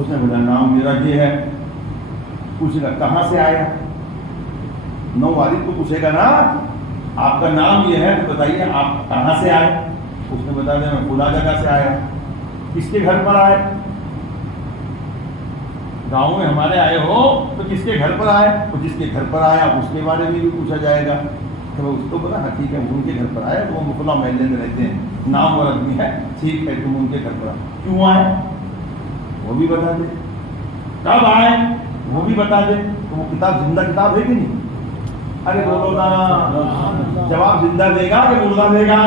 اس نے بولا نام میرا یہ ہے. پوچھے گا کہاں سے آیا؟ نو والد کو پوچھے گا نا آپ کا نام یہ ہے تو بتائیے آپ کہاں سے آئے؟ اس نے بتا دیا میں فلاں جگہ سے آیا. کس کے گھر پر آئے؟ گاؤں میں ہمارے آئے ہو تو کس کے گھر پر آئے؟ تو جس کے گھر پر آیا اس کے بارے میں بھی پوچھا جائے گا. تو اس کو بولا ٹھیک ہے ان کے گھر پر آئے تو وہ فلاں محلے میں رہتے ہیں, نام اور آدمی ہے, ٹھیک ہے تم ان کے گھر پر آئے. کیوں آئے وہ بھی بتا دے, کب آئے وہ بھی بتا دے. تو وہ کتاب زندہ کتاب ہے کہ نہیں؟ ارے بولو نا, جواب زندہ دے گا کہ مردہ دے گا؟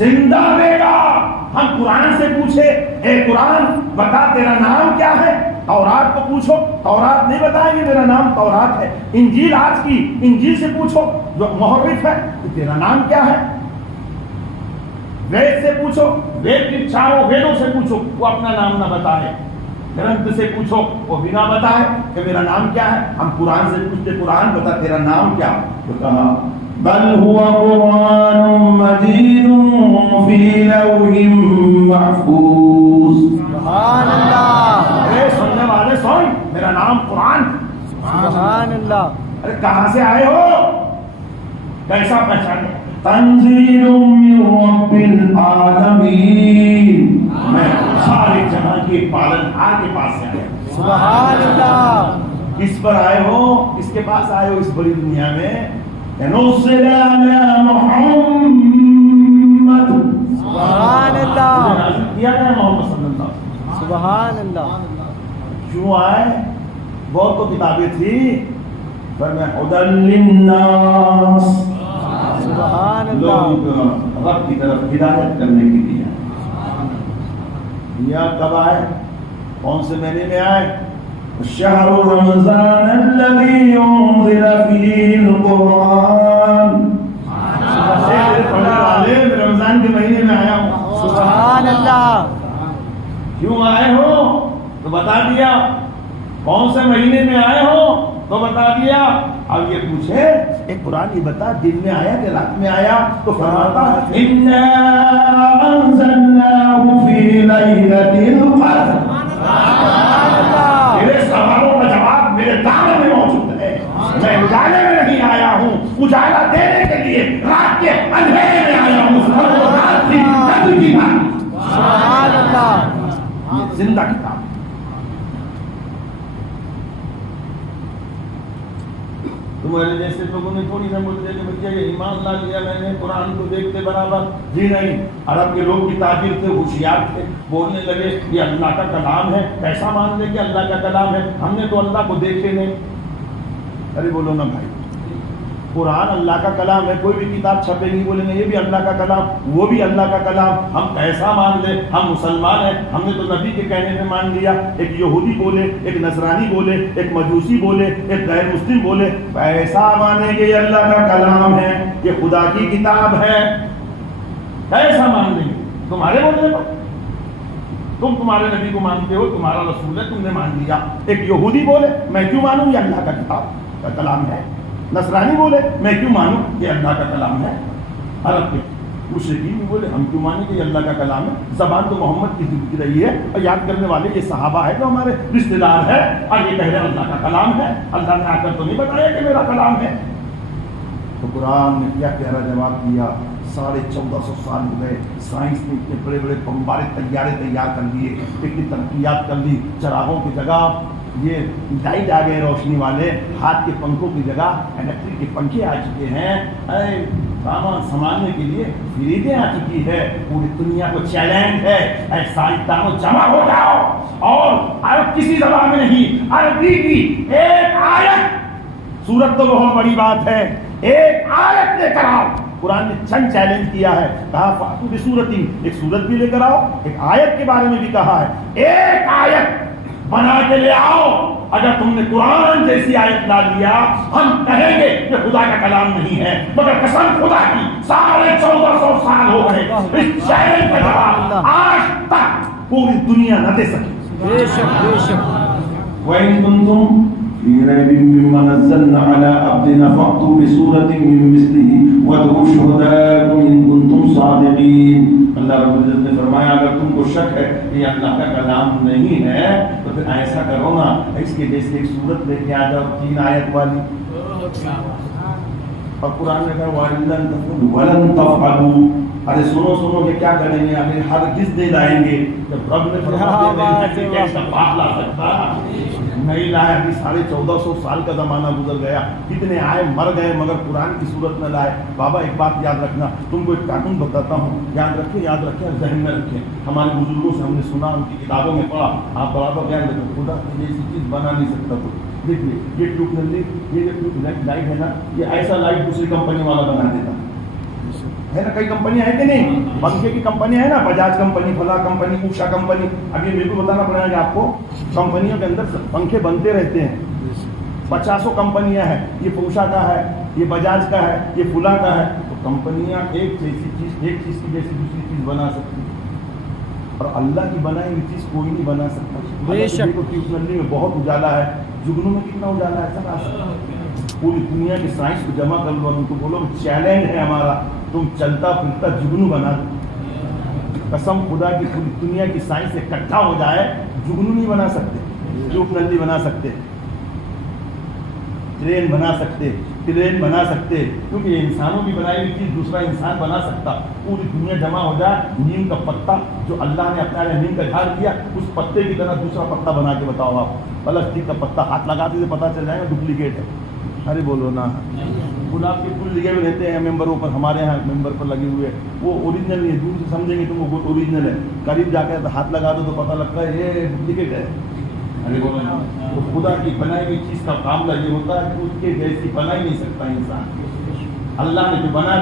زندہ دے گا. ہم قرآن سے پوچھے اے قرآن بتا تیرا نام کیا ہے؟ تورات کو پوچھو, تورات نہیں بتائیں گے میرا نام تورات ہے. انجیل آج کی انجیل سے پوچھو جو محرف ہے کہ تیرا نام کیا ہے. وید سے پوچھو, وید کی چاروں ویدوں سے پوچھو وہ اپنا نام نہ بتائے. گرنتھ سے پوچھو وہ بھی نہ بتائے کہ میرا نام کیا ہے. ہم قرآن سے پوچھتے قرآن بتا تیرا نام کیا؟ تو کہا بل هو قرآن مجید فی لوح محفوظ. سبحان اللہ. ارے سننے والے سن, میرا نام قرآن. سبحان اللہ. ارے کہاں سے آئے ہو, کیسا پہچانے؟ تنزیل من رب العالمین, میں سارے جہاں کے پالنہار کے پاس سے آیا. سبحان اللہ. کس پر آئے ہو, کس کے پاس آئے ہو اس بڑی دنیا میں؟ نزل علی محمد. سبحان اللہ. نازل کیا گیا محمد صلی اللہ علیہ وسلم. سبحان اللہ. کیوں آئے؟ بہت تو کتابیں تھی پر میں ہدی للناس, سبحان اللہ. لوگوں کو رب کی طرف ہدایت کرنے کے لیے. یا کب آئے, کون سے مہینے میں آئے؟ شہر رمضان الذی انزل فیہ القرآن. رمضان کے مہینے میں آیا ہوں. سبحان اللہ. کیوں آئے ہو تو بتا دیا, کون سے مہینے میں آئے ہو تو بتا دیا. اب یہ پوچھے ایک قرآن یہ بتا دن میں آیا کہ رات میں آیا؟ تو فرماتا انا انزلناہ فی لیلۃ القدر. میرے سوالوں کا جواب میرے دامن میں موجود ہے. میں اجالے میں نہیں آیا ہوں, اجالا دینے کے لیے رات کے اندھیرے میں آیا ہوں. رات کی قدر کی بات. سبحان اللہ. یہ زندہ کتاب. تمہارے جیسے لوگوں نے تھوڑی نہ بولتے کہ بچے یہ ایمان لا لیا میں نے قرآن کو دیکھتے برابر. جی نہیں, عرب کے لوگ بھی تاجر تھے, ہوشیار تھے, بولنے لگے یہ اللہ کا کلام ہے. کیسا مان لے کہ اللہ کا کلام ہے, ہم نے تو اللہ کو دیکھے نہیں. ارے بولو نا بھائی, قرآن اللہ کا کلام ہے, کوئی بھی کتاب چھپے نہیں بولیں گے یہ بھی اللہ کا کلام, وہ بھی اللہ کا کلام. ہم کیسا مان لیں؟ ہم مسلمان ہیں, ہم نے تو نبی کے کہنے میں مان لیا. ایک یہودی بولے, ایک نصرانی بولے, ایک مجوسی بولے, ایک غیر مسلم بولے, کیسا مانے کہ یہ اللہ کا کلام ہے, یہ خدا کی کتاب ہے؟ کیسا مان لیں گے تمہارے بولنے پر؟ تم تمہارے نبی کو مانتے ہو, تمہارا رسول ہے, تم نے مان لیا. ایک یہودی بولے میں کیوں مانوں یہ اللہ کا کتاب کا کلام ہے. نصرانی بولے میں کیوں مانوں یہ اللہ کا کلام ہے. عرب کے مشرکین بھی بولے ہم کیوں مانیں کہ یہ اللہ کا کلام ہے. زبان تو محمد کی ذکر کی رہی ہے اور یاد کرنے والے یہ صحابہ ہے جو ہمارے رشتے دار ہے, اور یہ کہہ رہے اللہ کا کلام ہے. اللہ نے آ کر تو نہیں بتایا کہ میرا کلام ہے. تو قرآن نے کیا پیارا جواب دیا. 1450 سال ہو گئے, سائنس نے اتنے بڑے بڑے بمبارے طیارے تیار کر دیے, اتنی ترقیات کر لی. چراغوں کی جگہ یہ لائٹ آ گئے روشنی والے, ہاتھ کے پنکھوں کی جگہ الیکٹرک کے پنکھے آ چکے ہیں. سامان سنبھالنے کے لیے فریجیں آ چکی ہے. پوری دنیا کو چیلنج ہے, اے سائنسدانوں جمع ہو جاؤ اور عرب کسی زبان میں نہیں, عربی کی ایک آیت, سورت تو بہت بڑی بات ہے, ایک آیت لے کر آؤ. قرآن نے چند چیلنج کیا ہے, کہا فاتو بسورتی, ایک سورت بھی لے کر آؤ, ایک آیت کے بارے میں بھی کہا ہے ایک آیت بنا کے لے آؤ. اگر تم نے قرآن جیسی آیت لا لیا ہم کہیں گے کہ خدا کا کلام نہیں ہے, مگر قسم خدا کی 1450 سال ہو گئے اس چیلنج کا جواب آج تک پوری دنیا نہ دے سکی. بے شک بے شک. وَإِن كُنتُمْ فِي رَيْبٍ مِّمَّا نَزَّلْنَا عَلَىٰ عَبْدِنَا فَأْتُوا بِسُورَةٍ مِّن مِّثْلِهِ وَادْعُوا شُهَدَاءَكُمْ إِن كُنتُمْ صَادِقِينَ. اللہ رب العزت نے فرمایا اگر تم کو شک ہے کہ یہ اللہ کا کلام نہیں ہے تو پھر ایسا کرو نا، اس کے جیسے ایک صورت لے کے آ جاؤ 3 آیت والی، اور قرآن میں کہا وَلَن تَفْعَلُوا، ارے سنو کہ کیا کریں گے، ابھی ہرگز نہیں لائیں گے. جب رب نے فرمایا کیسا باپ لا سکتا، نہیں لایا. ابھی 1450 سال کا زمانہ گزر گیا، کتنے آئے مر گئے مگر قرآن کی صورت نہ لائے. بابا ایک بات یاد رکھنا، تم کو ایک کارٹون بتاتا ہوں، یاد رکھیں ذہن میں رکھیں. ہمارے بزرگوں سے ہم نے سنا، ان کی کتابوں میں پڑھا، آپ برابر یاد رکھیں. خدا ایسی چیز بنا نہیں سکتا. تو دیکھیے یہ ٹیوب یہ جو لائٹ ہے نا، یہ ایسا لائٹ دوسری کمپنی والا بنا دیتا ہے نا. کئی کمپنیاں ہیں کہ نہیں، پنکھے کی کمپنیاں ہیں نا، بجاج کمپنی، فلاں کمپنی، اوشا کمپنی. اب یہ میرے کو بتانا پڑے گا کہ آپ کو کمپنیوں کے اندر پنکھے بنتے رہتے ہیں. 50 کمپنیاں ہیں، یہ اوشا کا ہے، یہ بجاج کا ہے، یہ فلاں کا ہے. تو کمپنیاں ایک چیز کی جیسی دوسری چیز بنا سکتی، اور اللہ کی بنائی ہوئی چیز کوئی نہیں بنا سکتا. بے شک. ٹیوشنلی میں بہت اجالا ہے، جگنوں میں کتنا اجالا ہے سر. پوری دنیا کی سائنس کو جمع کر لو، ان کو بولو چیلنج ہے ہمارا، تم چلتا پھرتا جگنو بنا دو. قسم خدا کی پوری دنیا کی سائنس اکٹھا ہو جائے، جگنو نہیں بنا سکتے، ٹیوب نلی بنا سکتے، ٹرین بنا سکتے، پلین بنا سکتے، کیونکہ یہ انسانوں کی بنائی ہوئی چیز دوسرا انسان بنا سکتا. پوری دنیا جمع ہو جائے، نیم کا پتا جو اللہ نے اپنا نیم کا جھاڑ کیا، اس پتے کی طرح دوسرا پتا بنا کے بتاؤ آپ. پلاسٹک کا پتا ہاتھ لگاتے تھے پتا چل جائے گا ڈپلیکیٹ ہے. ارے بولو نا، گلاب کے پھول لگے ہوئے رہتے ہیں ممبروں پر، ہمارے یہاں ممبر پر لگے ہوئے، وہ اوریجنل نہیں ہے. دور سے سمجھیں گے تم وہ اوریجنل ہے، قریب جا کے ہاتھ لگا دو تو پتہ لگتا ہے یہ ڈپلیکیٹ ہے. ارے بولو نا، تو خدا کی بنائی ہوئی چیز کا معاملہ یہ ہوتا ہے کہ اس کے جیسی بنا ہی نہیں سکتا انسان. اللہ نے جو بنا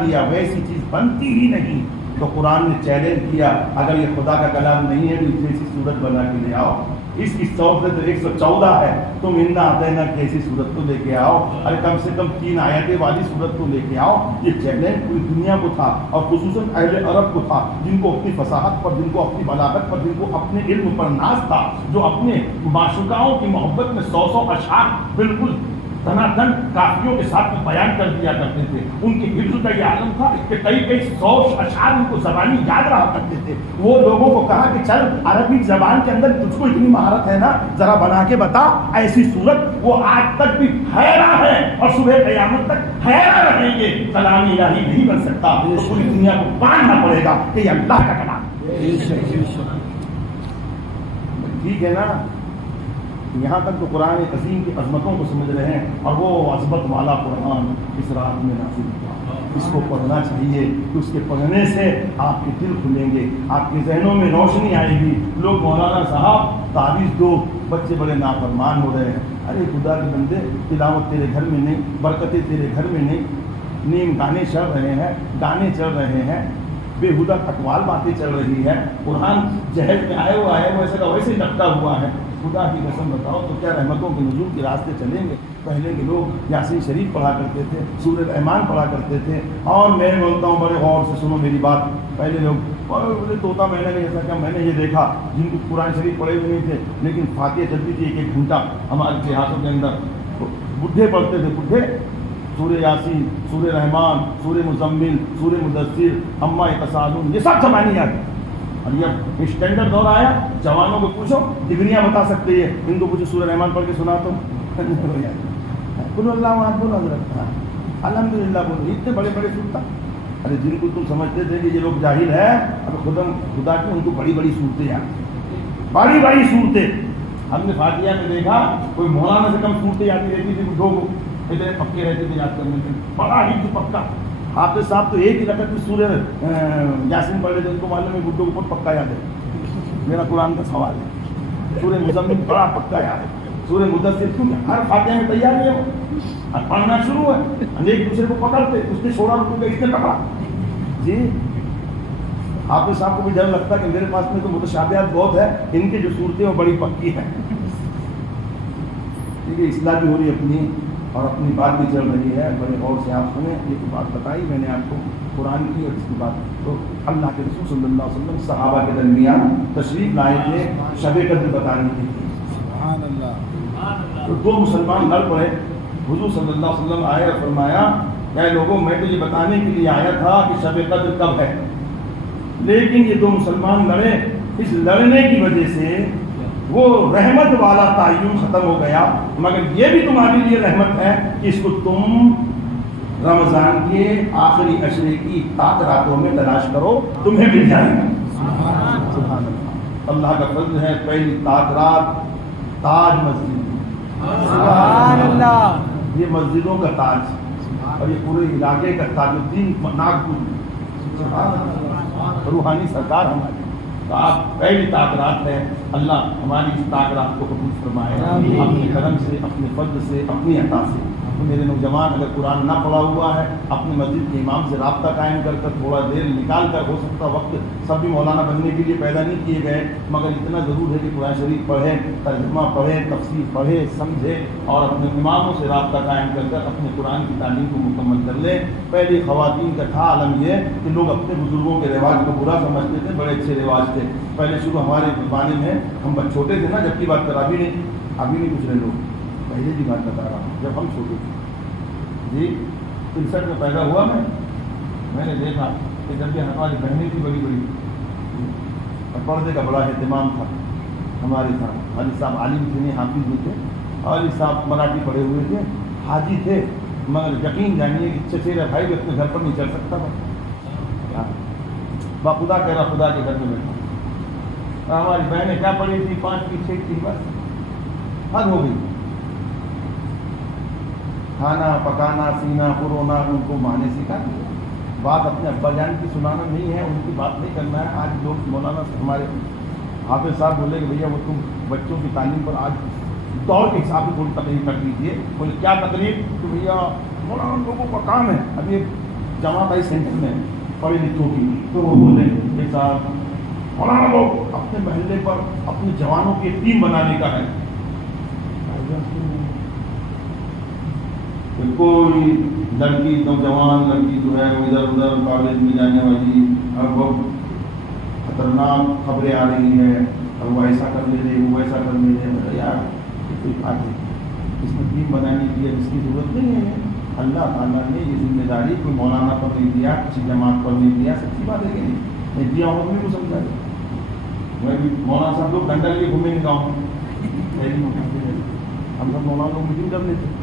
دیا ویسی چیز بنتی ہی نہیں. تو قرآن نے چیلنج کیا، اگر یہ خدا کا کلام نہیں ہے تو اس جیسی صورت بنا کے لے آؤ. اس کی صورت 114 ہے، تم انا اعطینا کیسی صورت تو لے کے آؤ. ارے کم سے کم 3 آیتیں والی صورت تو لے کے آؤ. یہ چیلنج پوری دنیا کو تھا، اور خصوصاً اہل عرب کو تھا، جن کو اپنی فصاحت پر، جن کو اپنی بلاغت پر، جن کو اپنے علم پر ناز تھا، جو اپنے معشوقاؤں کی محبت میں 100 اشعار بالکل تناتن کافیوں کے ساتھ بیان کر دیا کرتے تھے. ان کی حفظ کا یہ عالم تھا کہ کئی 100 اشعار ان کو زبانی یاد رہا کرتے تھے. وہ لوگوں کو کہا کہ چل عربی زبان کے اندر تجھ کو اتنی مہارت ہے نا، ذرا بنا کے بتا ایسی صورت. وہ آج تک بھی حیران ہے اور صبح قیامت تک حیران رہیں گے. کلام الہی نہیں بن سکتا، تو پوری دنیا کو ماننا پڑے گا کہ یہ اللہ کا کلام. ٹھیک ہے نا. یہاں تک تو قرآن عظیم کی عظمتوں کو سمجھ رہے ہیں، اور وہ عظمت والا قرآن اس رات میں نازل ہوا. اس کو پڑھنا چاہیے کہ اس کے پڑھنے سے آپ کے دل کھلیں گے، آپ کے ذہنوں میں روشنی آئے گی. لوگ مولانا صاحب تعویذ دو، بچے بڑے نافرمان ہو رہے ہیں. ارے خدا کے بندے، تلاوت تیرے گھر میں نہیں، برکتیں تیرے گھر میں نہیں، نیم گانے چل رہے ہیں، گانے چل رہے ہیں، بےہودہ اقوال باتیں چل رہی ہے. قرآن جہل میں آئے ہوا ہے، ویسے کا ویسے لپٹا ہوا ہے. خدا کی قسم بتاؤ تو کیا رحمتوں کے نزول کے راستے چلیں گے؟ پہلے کے لوگ یاسین شریف پڑھا کرتے تھے، سورہ رحمان پڑھا کرتے تھے. اور میں بولتا ہوں بڑے غور سے سنو میری بات. پہلے لوگ طوطا میں نے ایسا کیا، میں نے یہ دیکھا جن کو قرآن شریف پڑھے ہوئے نہیں تھے لیکن فاتحہ چلتی تھی 1 گھنٹہ ہمارے دیہاتوں کے اندر. بڈھے پڑھتے تھے، بڈھے سورہ یاسین، سورہ رحمان، سورہ مزمل، سورہ مدثر، عما یتساءلون، یہ سب زبانی یاد. اور یہ اسٹینڈرڈ دور آیا، جوانوں کو پوچھو ڈگریاں بتا سکتے ہیں. ان کو پوچھو سورہ رحمان پڑھ کے سنا تو بولو اللہ احد بولو حضرت الحمدللہ بولو. اتنے بڑے بڑے سنتا. ارے جن کو تم سمجھتے تھے کہ یہ لوگ جاہل ہے، اب خدا کی ان کو بڑی بڑی صورتیں یاد، بڑی بڑی صورتیں. ہم نے فاتحہ میں دیکھا کوئی مولانا سے کم صورتیں یاد رہتی تھی، دو اتنے پکے رہتے تھے یاد کرنے کے، بڑا ہی پکا. حافظ صاحب تو ایک ہی رکعت میں سورہ یاسین پڑھ لیتے، ان کو معلوم ہے گڈوں کو بہت پکا یاد ہے. میرا قرآن کا سوال ہے. سورہ مزمل بڑا پکا یاد ہے. سورہ مدثر کیونکہ ہر فاتحہ میں تیار ہے، وہ پڑھنا شروع ہے، ایک دوسرے کو پکڑتے، اس نے چھوڑا رکو گیا، اس نے پکڑا. جی حافظ صاحب کو بھی ڈر لگتا کہ میرے پاس میں تو متشابہات بہت ہے، ان کی جو صورتیں وہ بڑی پکی ہیں. ٹھیک ہے، اصلاح بھی ہو رہی ہے اپنی، اور اپنی بات بھی چل رہی ہے. بڑے غور سے آپ سنیں. یہ تو بات بتائی میں نے آپ کو قرآن کی، اور اس کی بات تو اللہ کے رسول صلی اللہ علیہ وسلم صحابہ کے درمیان تشریف لائے تھے شب قدر بتانے کے لیے. سبحان اللہ. تو 2 مسلمان لڑ پڑے. حضور صلی اللہ علیہ وسلم آئے اور فرمایا اے لوگوں، میں تو یہ بتانے کے لیے آیا تھا کہ شب قدر کب ہے، لیکن یہ 2 مسلمان لڑے. اس لڑنے کی وجہ سے وہ رحمت والا تعین ختم ہو گیا، مگر یہ بھی تمہارے لیے رحمت ہے کہ اس کو تم رمضان کے آخری عشرے کی 7 راتوں میں تلاش کرو، تمہیں مل جائے گا۔ سبحان اللہ، اللہ کا فضل ہے، پہلی 7 رات تاج مسجد، سبحان اللہ، یہ مسجدوں کا تاج اور یہ پورے علاقے کا تاج الدین ناگپور، روحانی سرکار ہماری۔ تو آپ پہلی 7 رات ہے، اللہ ہماری اس 7 رات کو قبول فرمائے اپنے کرم سے، اپنے فضل سے، اپنی عطا سے۔ تو میرے نوجوان اگر قرآن نہ پڑھا ہوا ہے، اپنی مسجد کے امام سے رابطہ قائم کر کر تھوڑا دیر نکال کر، ہو سکتا وقت سب بھی مولانا بننے کے لیے پیدا نہیں کیے گئے، مگر اتنا ضرور ہے کہ قرآن شریف پڑھیں، ترجمہ پڑھیں، تفسیر پڑھیں، سمجھیں اور اپنے اماموں سے رابطہ قائم کر کر اپنے قرآن کی تعلیم کو مکمل کر لیں۔ پہلے خواتین کا تھا عالم یہ کہ لوگ اپنے بزرگوں کے رواج کو برا سمجھتے تھے، بڑے اچھے رواج تھے۔ پہلے شروع ہمارے زمانے میں ہم چھوٹے تھے نا، جب کی بات کر ابھی نہیں کچھ رہے لوگ، پہلے کی بات بتا رہا ہوں، جب ہم چھوٹے تھے جی 63 میں پیدا ہوا میں نے دیکھا کہ جب یہ ہماری بہنیں تھی بڑی بڑی اور پردے کا بڑا اہتمام تھا ہمارے ساتھ۔ علی صاحب عالم تھے، نہیں حافظ بھی تھے، علی صاحب مراٹھی پڑھے ہوئے تھے، حاجی تھے، مگر یقین جانیے کہ چچیرا بھائی بھی اپنے گھر پر نہیں چل سکتا تھا، باخدا کہہ رہا خدا کے گھر میں بیٹھا۔ ہماری بہنیں کیا پڑھی تھی، 5 کی 6 کی، بس حد ہو گئی۔ کھانا پکانا سینا پرونا ان کو مانے سکھا دیا، بات اپنے ابا جان کی سنانا نہیں ہے، ان کی بات نہیں کرنا ہے۔ آج لوگ مولانا سے ہمارے حافظ صاحب بولے کہ بھیا وہ تم بچوں کی تعلیم پر آج دور کے حساب سے تھوڑی تقریر کر دیجیے۔ بولے کیا تقریر؟ کہ بھیا مولانا لوگوں کا کام ہے، ابھی ایک جماعت آئی سینٹر میں پڑھے لکھوں کی، تو وہ بولے کہ صاحب مولانا لوگ اپنے محلے پر اپنے جوانوں کی ایک ٹیم بنانے کا ہے، کوئی لڑکی نوجوان لڑکی جو ہے وہ ادھر ادھر کالج میں جانے والی اور بہت خطرناک خبریں آ رہی ہیں، اور وہ ایسا کر لے رہے، وہ ایسا کر لے رہے، یار کوئی بات نہیں، اس میں ٹیم بنانے کی اب اس کی ضرورت نہیں ہے۔ اللہ تعالیٰ نے یہ ذمہ داری کوئی مولانا پر نہیں دیا، کسی جماعت پر نہیں دیا، سچی بات ہے کہ نہیں دیا ہوں میں کو سمجھا دیا۔ میں بھی مولانا صاحب لوگ ڈنڈا لیے گھومے نہیں گاؤں، ہم سب مولانا لوگ میٹنگ کر لیتے،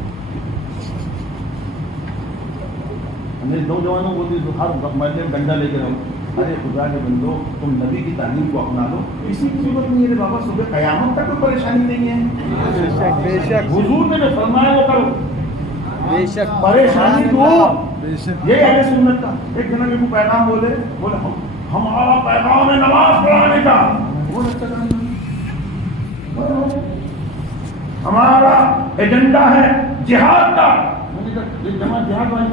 نوجوانوں کو ہر محلے میں ڈنڈا لے کے رہو۔ ارے خدا کے بندو، تم نبی کی تعلیم کو اپنا لو، کسی کی ضرورت نہیں ہے بابا، صبح قیامت تک کوئی پریشانی نہیں ہے۔ بے شک حضور نے جو فرمایا وہ کرو، بے شک پریشانی دو، یہ اہل سنت کا۔ ایک جنہ میرے کو پیغام بولے ہمارا پیغام ہے نماز پڑھانے کا، ہمارا ایجنڈا ہے جہاد کا۔ جماعت جہاد والے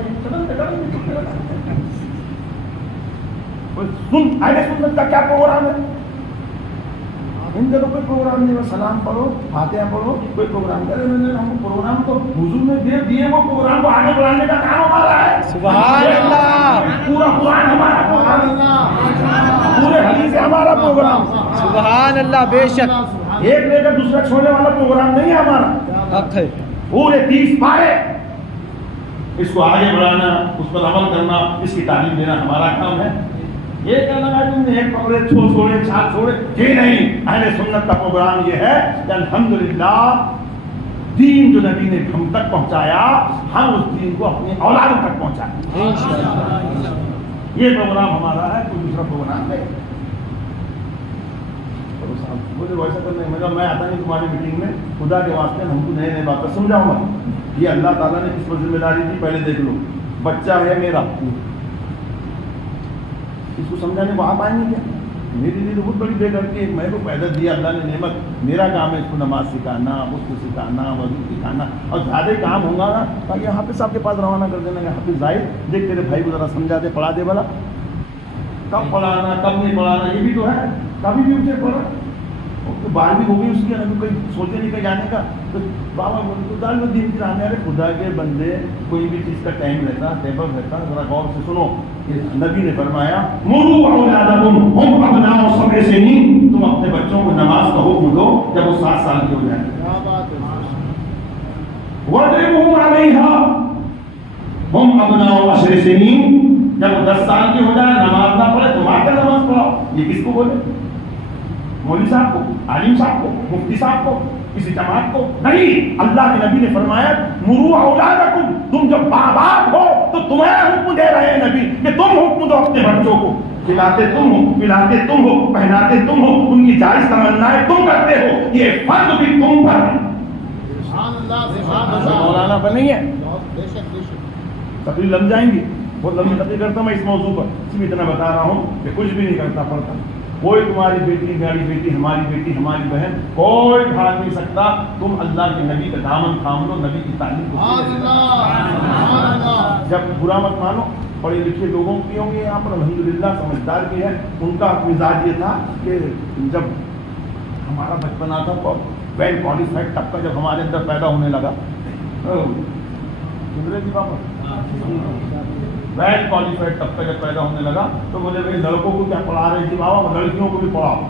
سن اہل سنت کا کیا پروگرام ہے؟ ان کا تو کوئی پروگرام نہیں ہے، سلام پڑھو فاتحہ پڑھو، کوئی پروگرام کرے ہم پروگرام تو حضور نے دے دیے، وہ پروگرام کو آگے بڑھانے کا کام ہمارا ہے۔ سبحان اللہ، پورا قرآن ہمارا پروگرام، پورے حدیث ہمارا پروگرام، سبحان اللہ، بے شک ایک لے کر دوسرا چھوڑنے والا پروگرام نہیں ہے ہمارا، حق ہے۔ پورے 30 پارے اس کو آگے بڑھانا، اس پر عمل کرنا، اس کی تعلیم دینا ہمارا کام ہے۔ یہ کہنا ہے تم نے ایک پکڑے چھوڑے 4 چھوڑے، یہ نہیں۔ اہل سنت کا پروگرام یہ ہے کہ الحمدللہ دین جو نبی نے ہم تک پہنچایا، ہم اس دین کو اپنی اولادوں تک پہنچائیں، یہ پروگرام ہمارا ہے، کوئی دوسرا پروگرام نہیں۔ مجھے ویسا کرنا میں آتا نہیں تمہاری میٹنگ میں، خدا کے واسطے ہم کو نئے باتیں سمجھاؤں گا۔ یہ اللہ تعالیٰ نے کس پر ذمہ داری دی پہلے دیکھ لو۔ بچہ ہے میرا، اس کو سمجھانے کو آپ آئیں گے کیا؟ میری لیے تو بہت بڑی بے ڈر کی، میں کو پیدا دیا اللہ نے نعمت، میرا کام ہے اس کو نماز سکھانا، اس کو سکھانا، وضو سکھانا، اور زیادہ کام ہوگا نا تاکہ حافظ صاحب کے پاس روانہ کر دینا کہ حافظ ظاہر دیکھ تیرے بھائی کو ذرا سمجھا دے، پڑھا دے، بلا کب پڑھانا کب نہیں پڑھانا یہ بھی تو ہے، کبھی بھی اسے پڑھا، 12ویں ہو گئی اس کی، ابھی کوئی سوچے نہیں کہ جانے کا، تو بابا دال میں دین کی راہ میں خدا کے بندے کوئی بھی چیز کا ٹائم رہتا، ٹیبل رہتا، ذرا غور سے سنو۔ نبی نے فرمایا مروا اولادکم ہم ابناء 7 سنین، تم اپنے بچوں کو نماز کا حکم دو جب وہ 7 سال کے ہو جائیں، وَاضْرِبْهُمْ عَلَيْهَا ہم ابناء 10 سنین، جب 10 سال کے ہو جائے نماز نہ پڑھے تو مار کر نماز پڑھاؤ۔ یہ کس کو بولے؟ مولوی صاحب کو؟ عالم صاحب کو, مفتی صاحب کو, کسی جماعت کو نہیں. اللہ کے نبی نے فرمایا مرو اولادکم, تم جب باپ ہو تو تمہیں حکم دے رہے ہیں نبی کہ تم حکم دو اپنے بچوں کو, کھلاتے تم ہو, پلاتے تم ہو, پہناتے تم ہو, ان کی جائز تمنائیں تم کرتے ہو, یہ فرض بھی تم پر ہے. مولانا پر نہیں ہے. تقریر لم جائیں گی, بہت لمبی تقریر کرتا میں اس موضوع پر, اس میں اتنا بتا رہا ہوں کہ کچھ بھی نہیں کرتا پڑتا. کوئی تمہاری بیٹی, میری بیٹی, ہماری بیٹی, ہماری بہن, کوئی ڈھال نہیں سکتا. تم اللہ کے نبی کا دامن تھام لو, نبی کی تعلیم کو. جب برا مت مانو, پڑھے لکھے لوگوں کی ہوں گے یہاں پر الحمدللہ, سمجھدار بھی ہے. ان کا مزاج یہ تھا کہ جب ہمارا بچپن آتا تو ویل کوالیفائڈ طبقہ جب ہمارے اندر پیدا ہونے لگا, ویل کوالیفائڈ طبقہ جب پیدا ہونے لگا تو بولے بھائی لڑکوں کو کیا پڑھا رہے تھے بابا, لڑکیوں کو بھی پڑھاؤ.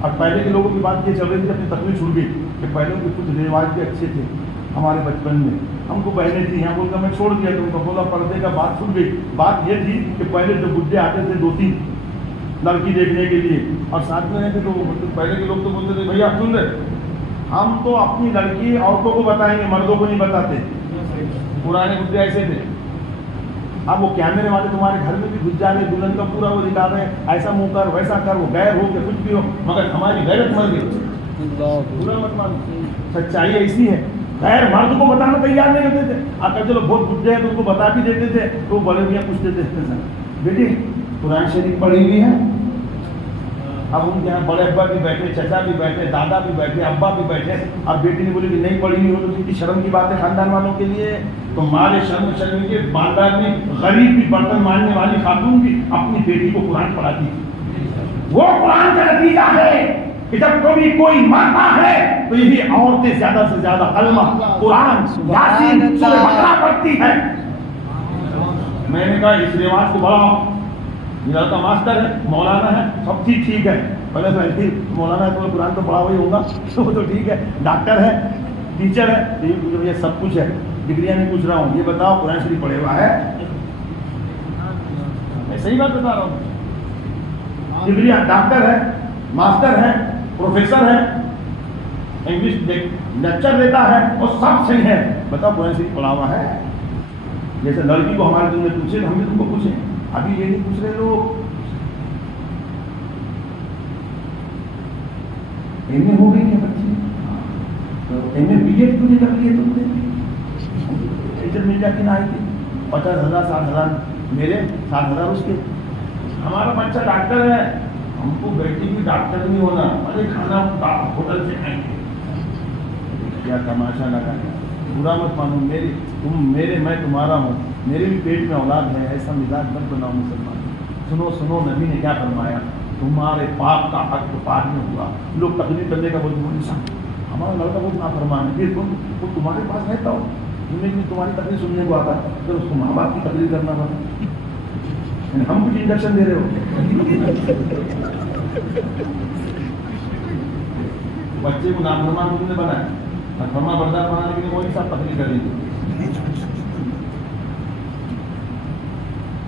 اور پہلے کے لوگوں کی بات یہ چل رہی تھی, اپنی تکلیف چھوڑ گئی کہ پہلے کے کچھ رواج بھی اچھے تھے. ہمارے بچپن میں ہم کو بہنیں تھیں, یہاں بول کر میں چھوڑ دیا تم کو, بولا پردے کا بات چھوٹ گئی. بات یہ تھی کہ پہلے جو بڈھے آتے تھے 2-3 لڑکی دیکھنے کے لیے اور ساتھ میں رہتے تو پہلے کے لوگ تو بولتے تھے بھائی آپ سن رہے, ہم تو اپنی لڑکی عورتوں کو بتائیں گے, مردوں کو نہیں بتاتے. پرانے بڈھے ایسے تھے. اب وہ کیمرے والے تمہارے گھر میں بھی گھس جا رہے, دلہن کا پورا وہ دکھا رہے ہیں, ایسا منہ کر ویسا کر, وہ غیر ہو کہ کچھ بھی ہو, مگر ہماری غیرت مر گئی. پورا مت مانو, سچائی ایسی ہے. غیر مرد کو بتانا تیار نہیں ہوتے تھے. اگر چلو بہت بڈھے ہیں تو ان کو بتا بھی دیتے تھے, تو بڑے میاں پوچھتے تھے بیٹی قرآن شریف پڑھی ہوئی ہے. اب ان کے یہاں بڑے ابا بھی بیٹھے, چچا بھی بیٹھے, دادا بھی بیٹھے, ابا بھی بیٹھے. اب بیٹی نے بولی کہ نہیں پڑھی ہوئی ہو تو کتنی شرم کی بات ہے خاندان والوں کے لیے. تو مارے شرم کے خاندان میں غریب بھی, برتن ماننے والی خاتون بھی اپنی بیٹی کو قرآن پڑھاتی تھی. وہ قرآن کا نتیجہ ہے کہ جب کبھی کوئی مرتا ہے تو یہی عورتیں زیادہ سے زیادہ کلمہ, قرآن, یاسین, سورہ بقرہ پڑھتی ہے. میں نے کہا اس رواج کو بڑھاؤ. میرا لڑکا ماسٹر ہے, مولانا ہے, سب چیز ٹھیک ہے. پہلے تو مولانا ہے تو قرآن تو پڑھا ہوا ہی ہوگا, وہ تو ٹھیک ہے. ڈاکٹر ہے, ٹیچر ہے, یہ سب کچھ ہے. ڈگریاں نہیں پوچھ رہا ہوں, یہ بتاؤ قرآن شریف پڑھے ہوا ہے؟ میں صحیح بات بتا رہا ہوں. ڈگریاں, ڈاکٹر ہے, ماسٹر ہے, پروفیسر ہے, انگلش لیکچر دیتا ہے, وہ سب صحیح ہے. بتاؤ قرآن شریف پڑھا ہوا ہے؟ جیسے لڑکی کو ہمارے تم نے پوچھے, ہم بھی تم کو پوچھیں. ابھی یہ نہیں پوچھ رہے لوگ ایم اے ہو گئی ہے بچی, ایم اے بی ایڈ کیوں نہیں کر لیے تم نے؟ ٹیچر مل جاتی نہ آئی تھی, 50,000 60,000 میرے, 60,000 اس کے. ہمارا بچہ ڈاکٹر ہے, ہم کو بیٹی بھی ڈاکٹر نہیں ہونا, ارے کھانا ہوٹل سے کھائیں گے. کیا تماشا لگا ہے. برا مت مانو, میری تم میرے, میں تمہارا ہوں, میرے بھی پیٹ میں اولاد ہے. ایسا مزاج مت بناؤ مسلمان. سنو سنو, نبی نے کیا فرمایا, تمہارے باپ کا حق تو پار میں ہوا. لوگ تقریر کرنے کا بہت بولی سن, ہمارا لڑکا بہت نافرمان ہے, پھر وہ تمہارے پاس رہتا ہو, تمہاری تقریر سننے کو آتا ہے, پھر اس کو ماں باپ کی تقریر کرنا پڑتا. ہم کچھ انجیکشن دے رہے ہو. بچے کو نافرمان تم نے بنایا, فرما بردار بنانے کے لیے وہی سب تقریر کریں گے.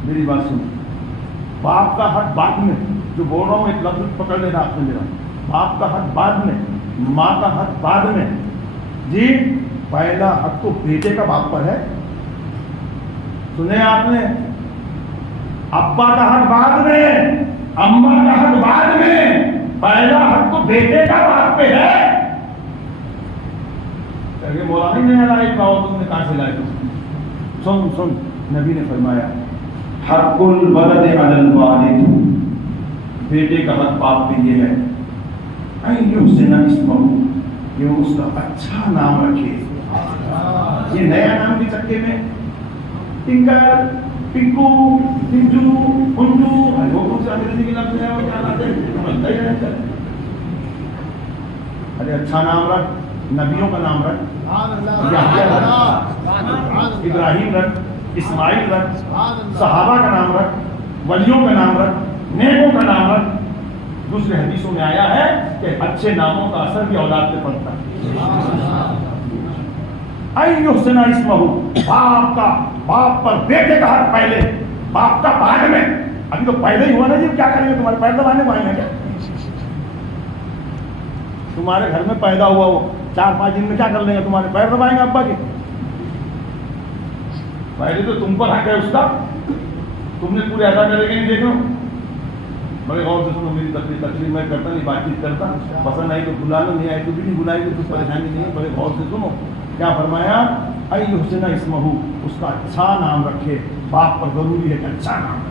میری بات سنو, باپ کا حق بعد میں, جو بول رہا ہوں ایک لفظ پکڑ لینا آپ نے میرا, باپ کا حق بعد میں, ماں کا حق بعد میں. جی پہلا حق تو بیٹے کا باپ پر ہے. سنے آپ نے, ابا کا حق بعد میں, اما کا حق بعد میں, پہلا حق تو بیٹے کا باپ پہ ہے. مولا نہیں لائے پاؤ, تم نے کہاں سے لائے؟ سن سن, نبی نے فرمایا حق الولد علی الوالد, بیٹے کا حق باپ پہ یہ ہے ان یحسن اسمہ, کہ وہ اس کا اچھا نام رکھے. یہ نیا نام کے چکے میں ٹنکر, پنکو, پنجو, پنجو, وہ کون سے انگریزی کے لفظ ہے, وہ کیا لاتے ہیں. ارے اچھا نام رکھ, نبیوں کا نام رکھ, ابراہیم رکھ, اسماعیل رکھ, صحابہ کا نام رکھ, ولیوں کا نام رکھ, نیکوں کا نام رکھ. دوسرے حدیثوں میں آیا ہے کہ اچھے ناموں کا اثر بھی اولاد پہ پڑتا ہے. این یحسن اسمہ, باپ پر بیٹے کا حق پہلے, باپ کا بعد میں. ابھی تو پہلے ہی ہوا نا جی, کیا کریں گے, تمہارے پیر دبانے کو آئیں گے کیا؟ تمہارے گھر میں پیدا ہوا وہ 4-5 دن میں کیا کر لیں گے؟ تمہارے پیر دبائیں گے ابا کے؟ پہلے تو تم پر حق ہے اس کا، تم نے پورے ادا کرے گا نہیں دیکھو. بڑے غور سے سنو میری تقریر میں کرتا نہیں، بات چیت کرتا، پسند آئی تو بلا لو، نہیں آئی تو بھی نہیں بلائی تو کچھ پریشانی نہیں ہے. بڑے غور سے سنو کیا فرمایا، ای حسن اسمہ، اس کا اچھا نام رکھے. باپ پر ضروری ہے کہ اچھا نام رکھے.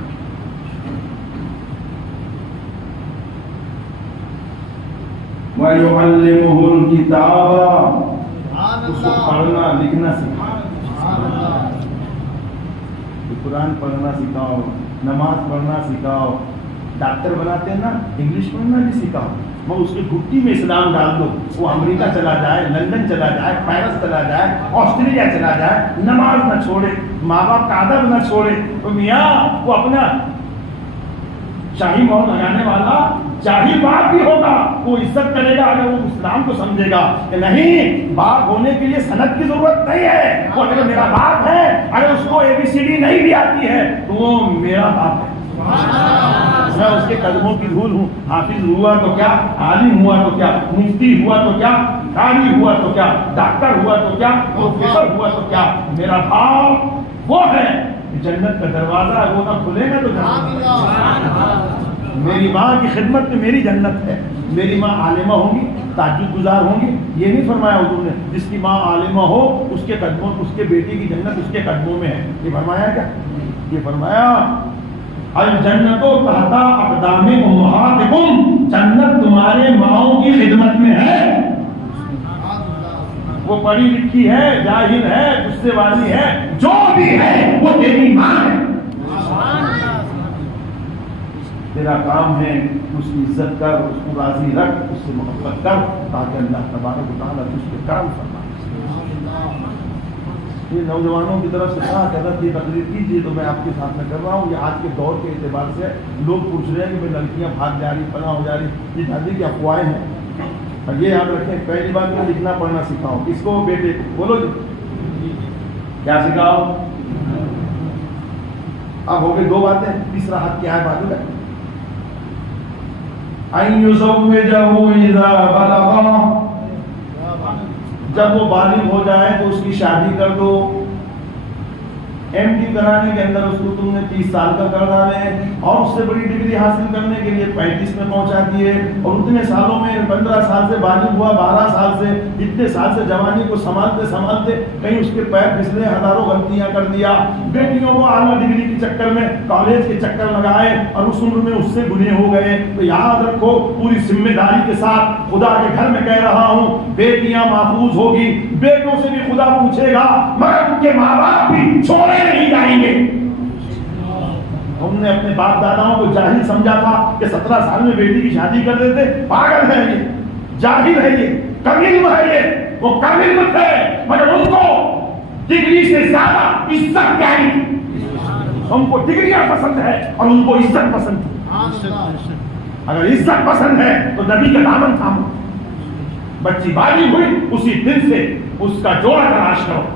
وَيُعَلِّمُهُ الْكِتَابَ، اس کو پڑھنا لکھنا سکھاؤ. قرآن پڑھنا سکھاؤ، نماز پڑھنا سکھاؤ. ڈاکٹر بناتے ہیں نا، انگلش پڑھنا بھی سکھاؤ. وہ اس کی گھٹی میں اسلام ڈال دو، وہ امریکہ چلا جائے، لندن چلا جائے، پیرس چلا جائے، آسٹریلیا چلا جائے، نماز نہ چھوڑے، ماں باپ کا ادب نہ چھوڑے. تو میاں وہ اپنا شاہی مہر لگانے والا شاہی باپ بھی ہوگا، وہ عزت کرے گا اگر وہ اسلام کو سمجھے گا کہ نہیں، باپ ہونے کے لیے سند کی ضرورت نہیں ہے. وہ اگر میرا باپ ہے، اگر اس کو ABCD نہیں بھی آتی ہے تو وہ میرا باپ ہے. میں اس کے قدموں کی دھول ہوں. حافظ ہوا تو کیا، عالم ہوا تو کیا، مفتی ہوا تو کیا، قاری ہوا تو کیا، ڈاکٹر ہوا تو کیا، پروفیسر ہوا تو کیا، میرا باپ وہ ہے. جنت کا دروازہ وہ نہ کھلے گا تو میری ماں کی خدمت میں میری جنت ہے. میری ماں عالمہ ہوں گی، تہجد گزار ہوں گی. یہ نہیں فرمایا حضور نے جس کی ماں عالمہ ہو اس کے قدموں، اس کے بیٹی کی جنت اس کے قدموں میں ہے. یہ فرمایا کیا؟ یہ فرمایا الجنت تحت اقدام امہاتکم، جنت تمہارے ماؤں کی خدمت میں ہے. وہ پڑھی لکھی ہے، جاہل ہے، غصے والی ہے، جو بھی ہے وہ تیری ماں ہے. تیرا کام ہے اس کی عزت کر، اس کو راضی رکھ، اس سے محبت کر تاکہ اللہ تبارک و تعالیٰ تجھ پہ کرم فرمائے. یہ نوجوانوں کی طرف سے کہا کہ اگر یہ تقریر کیجیے تو میں آپ کے ساتھ میں کر رہا ہوں. یہ آج کے دور کے اعتبار سے لوگ پوچھ رہے ہیں کہ بھائی لڑکیاں بھاگ جا رہی، پناہ ہو جا رہی. یہ شادی کی افواہیں ہیں. اور یہ یاد رکھیں، پہلی بات میں لکھنا پڑھنا سکھاؤ. کس کو؟ بیٹے کو. بولو جی کیا سکھاؤ؟ اب ہو گئے 2 باتیں. تیسرا حق کیا ہے معلوم ہے؟ ان یزوجہ اذا بلغ، جب وہ بالغ ہو جائے تو اس کی شادی کر دو. MD کرانے کے اندر اس کو تم نے 30 سال کا کر ڈالے اور اس سے بڑی ڈگری حاصل کرنے کے لیے 35 میں پہنچا دیے. اور اتنے سالوں میں 15 سال سے بالغ ہوا، 12 سال سے، اتنے سال سے جوانی کو سنبھالتے سنبھالتے کہیں اس کے پیر پھسلے، ہزاروں غلطیاں کر دیا. بیٹیوں کو اعلیٰ ڈگری کے چکر میں، کالج کے چکر لگائے اور اس عمر میں اس سے گناہ ہو گئے. تو یاد رکھو، پوری ذمہ داری کے ساتھ خدا کے گھر میں کہہ رہا ہوں، بیٹیاں محفوظ ہوگی. بیٹوں سے بھی خدا پوچھے گا مگر ان کے ماں باپ بھی چھوڑے نہیں جائیں گے. ہم نے اپنے باپ داداؤں کو جاہل سمجھا تھا کہ 17 سال میں بیٹی کی شادی کر دیتے. پاگل ہے یہ، جاہل ہے یہ، کم علم ہے یہ. وہ کم علم تھے مگر ان کو ڈگری سے زیادہ عزت پیاری. ہم کو ڈگریاں پسند ہے اور ان کو عزت پسند ہے. اگر عزت پسند ہے تو نبی کا دامن تھامو. بچی بالغ ہوئی اسی دن سے اس کا جوڑا تلاش کرو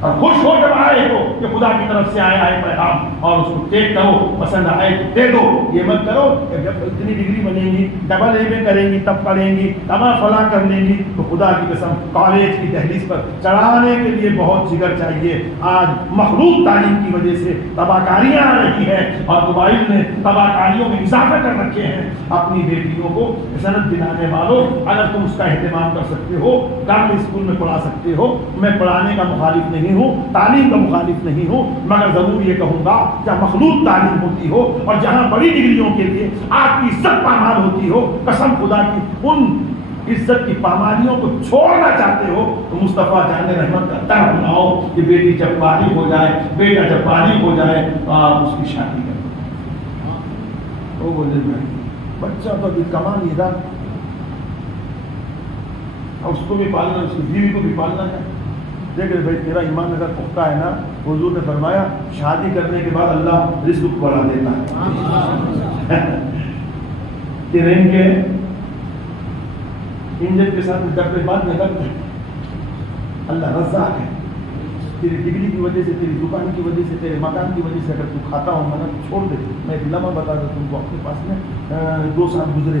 اور خوش ہو جب آئے تو کہ خدا کی طرف سے آئے پیغام اور اس کو ٹیک کرو. پسند آئے تو دے دو. یہ مت کرو کہ جب اتنی ڈگری بنے گی، ڈبل اے میں کریں گی، تب پڑھیں گی، تب فلاں کر لیں گی. تو خدا کی قسم کالج کی دہلیز پر چڑھانے کے لیے بہت جگر چاہیے. آج مخلوط تعلیم کی وجہ سے تباہ کاریاں آ رہی ہیں اور موبائل نے تباہ کاریوں میں اضافہ کر رکھے ہیں. اپنی بیٹیوں کو سند دلانے والوں، اگر تم اس کا اہتمام کر سکتے ہو، گورنمنٹ اسکول میں پڑھا سکتے ہو. میں پڑھانے کا مخالف نہیں ہوں، تعلیم کا مخالف نہیں ہوں، مگر ضرور یہ کہوں گا جہاں مخلوط تعلیم ہوتی ہو اور جہاں بڑی ڈگریوں کے لیے آپ کی عزت پامال ہوتی ہو، قسم خدا کی ان عزت کی پامالیوں کو چھوڑنا چاہتے ہو تو مصطفیٰ جان رحمت کا در بناؤ کہ بیٹی جب بالغ ہو جائے، بیٹا جب بالغ ہو جائے تو آپ اس کی شادی کریں. وہ بولے میں بچہ تو ابھی کما نہیں تھا، اس کو بھی پالنا، اس کی بیوی کو بھی پالنا ہے. دیکھ بھائی تیرا ایمان اگر پختہ ہے نا، حضور نے فرمایا شادی کرنے کے بعد اللہ رزق بڑھا دیتا ہے. ٹرین کے انجن کے ساتھ ڈبے بعد میں لگتے ہیں. اللہ رزاق ہے. تیری ڈگری کی وجہ سے، تیری دکان کی وجہ سے، تیرے مکان کی وجہ سے اگر تو کھاتا ہوں میں چھوڑ دے. میں ایک لمحہ بتا دوں تم کو، اپنے پاس میں 2 سال گزرے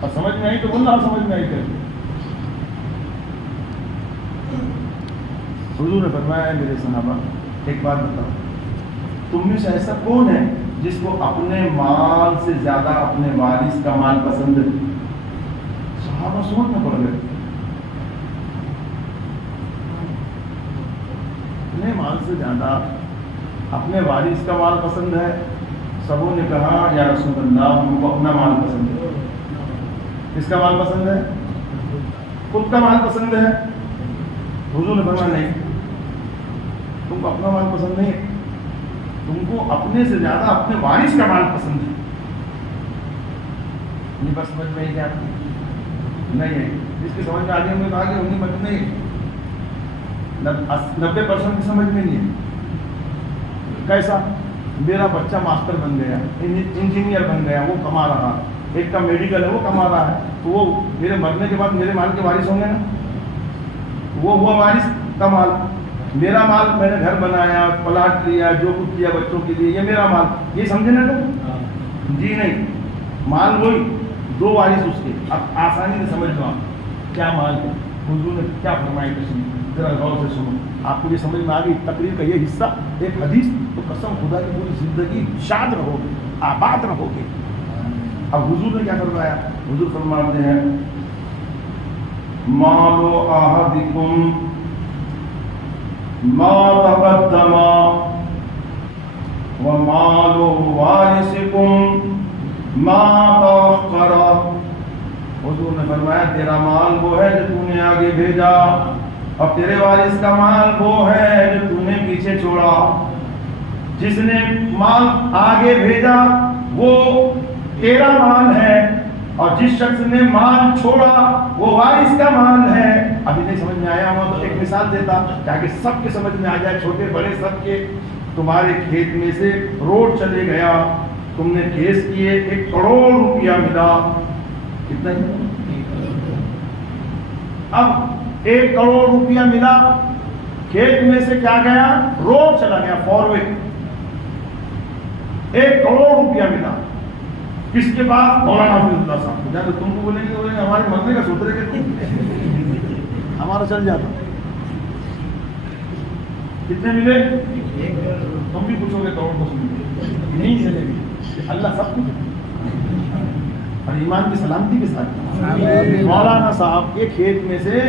اور سمجھ میں آئی تو بولنا، اور سمجھ میں آئی کر. حضور نے فرمایا میرے صحابہ ایک بات بتاؤ، تم میں سے ایسا کون ہے جس کو اپنے مال سے زیادہ اپنے وارث کا مال پسند ہے؟ صحابہ سوچ میں پڑ گئے. اپنے مال سے زیادہ اپنے وارث کا مال پسند ہے. سبوں نے کہا یا رسول اللہ ہم کو اپنا مال پسند ہے. کس کا مال پسند ہے؟ خود کا مال پسند ہے. حضور نے فرمایا نہیں، تم کو اپنا مال پسند نہیں ہے، تم کو اپنے سے زیادہ اپنے وارث کا مال پسند ہے. یہ بس سمجھ میں کیا نہیں ہے. جس کی سمجھ میں آگے ہم نے کہا کہ انہیں مت نہیں 90% کی سمجھ میں نہیں ہے. کیسا؟ میرا بچہ ماسٹر بن گیا، انجینئر بن گیا، وہ کما رہا، ایک کا میڈیکل ہے وہ کما رہا ہے، تو وہ میرے مرنے کے بعد میرے مال کے وارث ہوں گے نا. وہ ہوا وارث کا مال. میرا مال میں نے گھر بنایا، پلاٹ لیا، جو کچھ کیا بچوں کے لیے، یہ میرا مال. یہ سمجھے نا تم؟ جی نہیں، مال وہی، دو وارث اس کے. اب آسانی سے سمجھ لو آپ کیا مال ہے. حضور نے کیا فرمایا تشریح ذرا غور سے سنو، آپ کو یہ سمجھ میں آ گئی تقریر کا یہ حصہ ایک حدیث، تو قسم خدا کی پوری زندگی شاد رہو گے، آباد رہو گے. اب حضور نے کیا فرمایا؟ حضور فرماتے ہیں مال احدکم ما تقدم ومال وارثکم ما تأخر. حضور نے فرمایا تیرا مال وہ ہے جو تو نے آگے بھیجا، اور تیرے وارث کا مال وہ ہے جو تو نے پیچھے چھوڑا. جس نے مال آگے بھیجا وہ تیرا مال ہے، اور جس شخص نے مال چھوڑا وہ وارث کا مال ہے. ابھی نہیں سمجھ میں آیا ہوا تو ایک مثال دیتا تاکہ سب کے سمجھ میں آ جائے، چھوٹے بڑے سب کے. تمہارے کھیت میں سے روڈ چلے گیا، تم نے کیس کیے، 1 کروڑ روپیہ ملا. کتنا؟ اب 1 کروڑ روپیہ ملا، کھیت میں سے کیا گیا؟ روڈ چلا گیا، فور وے. 1 کروڑ روپیہ ملا. کس کے پاس؟ مولانا حافظ اللہ صاحب. تو تم کو بولیں گے ہمارے مرنے کا سوچ رہے کہ ہمارا چل جاتا. کتنے ملے؟ تم بھی پوچھو گے کروڑ کو نہیں چلے گی. اللہ سب کچھ اور ایمان کی سلامتی کے ساتھ. مولانا صاحب کے کھیت میں سے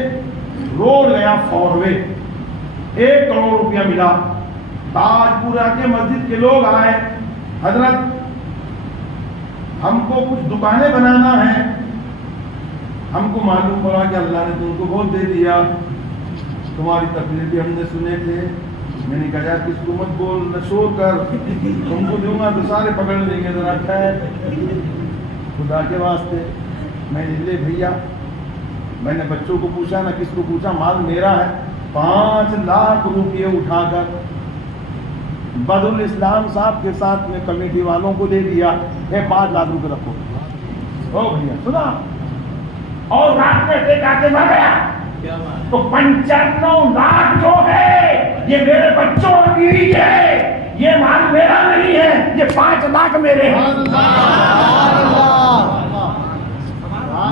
روڈ گیا، فور وے. 1 کروڑ روپیہ ملا. تاج پورا کے مسجد کے لوگ آئے، حضرت ہم کو کچھ دکانیں بنانا ہے. ہم کو معلوم پڑا کہ اللہ نے تم کو بہت دے دیا، تمہاری تقریر بھی ہم نے سنے تھے. میں نے کہا یار کس کو مت بول، نہ شور کر، تم کو دوں گا تو سارے پکڑ لیں گے. ذرا ٹھہر، خدا کے واسطے. میں نے لے بھیا، میں نے بچوں کو پوچھا، نہ کس کو پوچھا، مال میرا ہے. 5 لاکھ روپئے اٹھا کر بدر الاسلام صاحب کے ساتھ میں کمیٹی والوں کو دے دیا. 5 لاکھ روپے رکھو. او بھیا سنا، اور رات میں ٹیکا کے مر گیا تو 95 لاکھ جو ہے یہ میرے بچوں اور بیوی کے ہے. یہ مال میرا نہیں ہے، یہ 5 لاکھ میرے ہیں.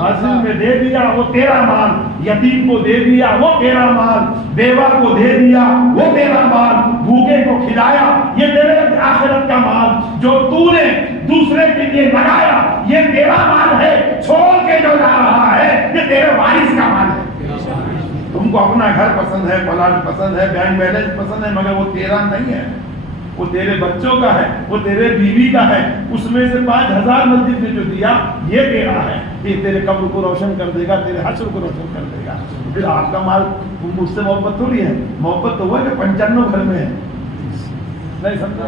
مسجد میں دے دیا وہ تیرا مال، یتیم کو دے دیا وہ تیرا مال، بیوہ کو دے دیا وہ تیرا مال، بھوکے کو کھلایا یہ تیرے آخرت کا مال. جو تو نے دوسرے کے لیے لگایا یہ تیرا مال ہے. چھوڑ کے جو جا رہا ہے یہ تیرے وارث کا مال ہے. تم کو اپنا گھر پسند ہے، پلاٹ پسند ہے، بینک بیلنس پسند ہے، مگر وہ تیرا نہیں ہے، وہ تیرے بچوں کا ہے، وہ تیرے بیوی کا ہے. اس میں سے 5000 مسجد نے جو دیا یہ تیرا ہے. یہ تیرے قبر کو روشن کر دے گا، تیرے حشر کو روشن کر دے گا. پھر آپ کا مال مجھ سے محبت تھوڑی ہے. محبت تو وہ ہے کہ 95 گھر میں ہے. نہیں سمجھا؟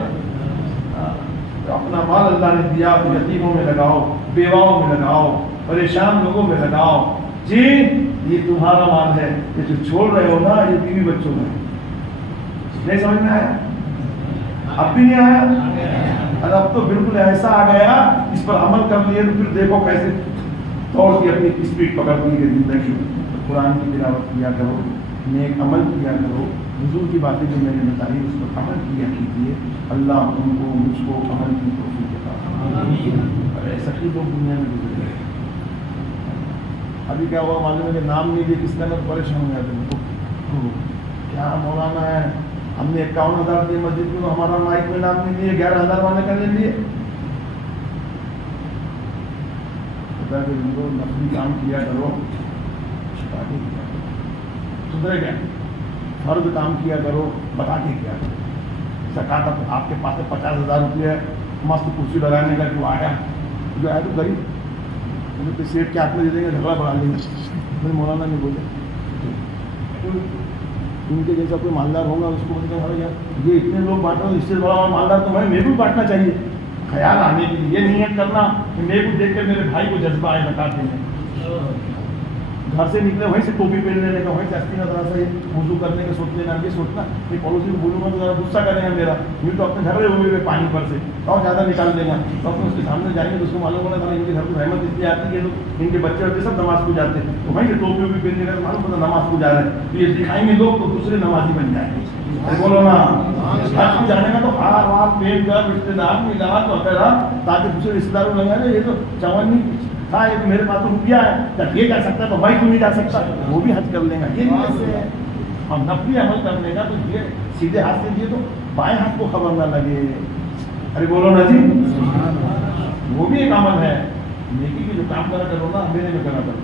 اپنا مال اللہ نے دیا تو یتیموں میں لگاؤ، بیواؤں میں لگاؤ، پریشان لوگوں میں لگاؤ. جی یہ تمہارا مال ہے. یہ جو چھوڑ رہے ہو نا یہ بیوی بچوں میں. نہیں سمجھ میں آیا؟ اب بھی نہیں آیا؟ اور اب تو بالکل ایسا آ گیا، اس پر عمل کر لیے تو پھر دیکھو کیسے توڑ کی اپنی اسپیڈ پکڑتی ہے زندگی. قرآن کی تلاوت کیا کرو، نیک عمل کیا کرو، حضور کی باتیں جو میں نے بتائی اس پر عمل کیا کیجیے. اللہ تم کو مجھ کو عمل کی توفیق عطا فرمائے. اور ایسا ہی لوگ دنیا میں گزرے. ابھی کیا ہوا معلوم ہے کہ نام نہیں دیے کس طرح پریشان ہو جاتے ہیں کیا مولانا ہے ہم نے 51,000 دیے مسجد میں ہمارا مائک میں نام نہیں دیے 11,000 والے کرنے لیے کہ ان کو نفلی کام کیا کرو سدھرے گیا فرض کام کیا کرو بتا کے کیا کرو زکات آپ کے پاس 50,000 روپئے مست کرسی لگانے کا جو آیا تو غریب مجھے سیٹ کے ہاتھ میں دے دیں گے جھگڑا بڑھا لیں گے میں مولانا نہیں بولے ان کے جیسا کوئی مالدار ہوگا اس کو بولے یار یہ اتنے لوگ بانٹ رہے اس سے بڑا مالدار تو میرے کو بانٹنا چاہیے خیال آنے کے لیے یہ نیت کرنا کہ میرے کو دیکھ کے میرے بھائی کو جذبہ آئے زکات دینے گھر سے نکلے وہیں سے ٹوپی پہن لینے کا وہیں سے استی نظر سے وضو کرنے کا سوچ لینا یہ سوچنا کہ پڑوسی کو بولوں گا تو ذرا غصہ کرے گا میرا یوں تو اپنے جھگڑے ہوئے پانی پر سے اور زیادہ نکال دیں گا تو اپنے اس کے سامنے جائیں گے تو اس کو معلوم ہونا تھا ان کے گھر کو رحمت اس لیے آتی ہے ان کے بچے بچے سب نماز کو جاتے ہیں تو وہیں سے ٹوپی ووپی پہننے کا معلوم ہوتا نماز کو جا رہے ہیں تو یہ دکھائیں گے لوگ تو دوسرے نمازی بن جائیں گے بولو نا حج کو جانے کا تو ہار وار پہن کر رشتے دار ملا وغیرہ تاکہ دوسرے رشتے داروں لگا یہ تو چون ہاں یہ تو میرے پاس تو روپیہ ہے جب یہ جا سکتا ہے تو میں کیوں نہیں جا سکتا وہ بھی حج کر لیں گا یہ نیت سے ہے اور نفلی عمل کرنے کا تو یہ سیدھے ہاتھ سے دیے تو بائیں ہاتھ کو خبر نہ لگے ارے بولو نا جی وہ بھی ایک عمل ہے نیکی کی جو کام کرا کرو نا میرے میں کرنا کرو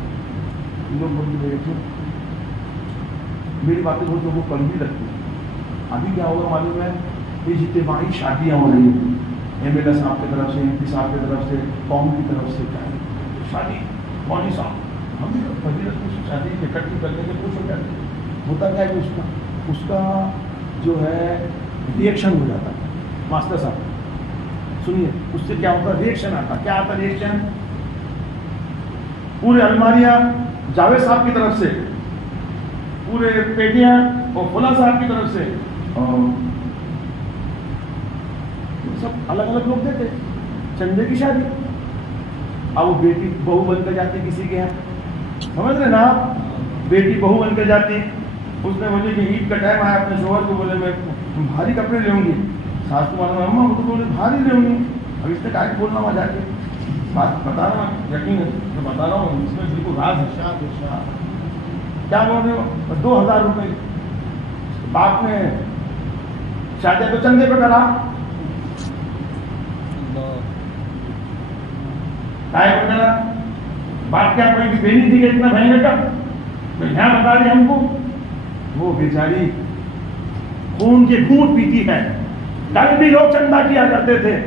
ان لوگ بولتے دیکھو میری باتیں بہت لوگوں کو کم بھی لگتی ہے ابھی کیا ہوگا معلوم ہے یہ اجتماعی شادیاں ہو رہی ہیں ایم ایل اے صاحب کی طرف سے ایم پی صاحب کی طرف سے قوم کی طرف سے کیا شادی مولوی صاحب ہم بھی فضیلت کی شادی اکٹھی کرنے کے خوش ہو جاتے ہیں ہوتا کیا ہے کہ اس کا جو ہے ریئیکشن ہو جاتا ہے ماسٹر صاحب سنیے اس سے کیا ہوتا ہے ریئیکشن آتا کیا آتا ہے ریئیکشن پورے الماریاں جاوید صاحب کی طرف سے پورے پیٹیاں اور فلاں صاحب کی طرف سے اور سب الگ الگ لوگ دیتے چندے کی شادی اب وہ بیٹی بہو بن کر جاتی کسی کے یہاں سمجھ رہے نا بیٹی بہو بن کر جاتی اس نے بولے کہ عید کا ٹائم آیا اپنے شوہر کو بولے میں بھاری کپڑے لوں گی ساس کو معلوم اماں وہ تو بولے بھاری لوں گی اب اس نے کہا کہ بولنا وہاں جا کے بات بتا رہا ہوں یقین ہے میں بتا رہا ہوں اس میں بالکل راز ہے کیا بول رہے ہو 2,000 روپئے باپ نے شادی تو چندے پہ کرا بات کیا کوئی بھی بہنی تھی کہ اتنا مہنگے کا تو یہاں بتا رہی ہم کو وہ بیچاری خون کے گھونٹ پیتی ہے کل بھی لوگ چندہ کیا کرتے تھے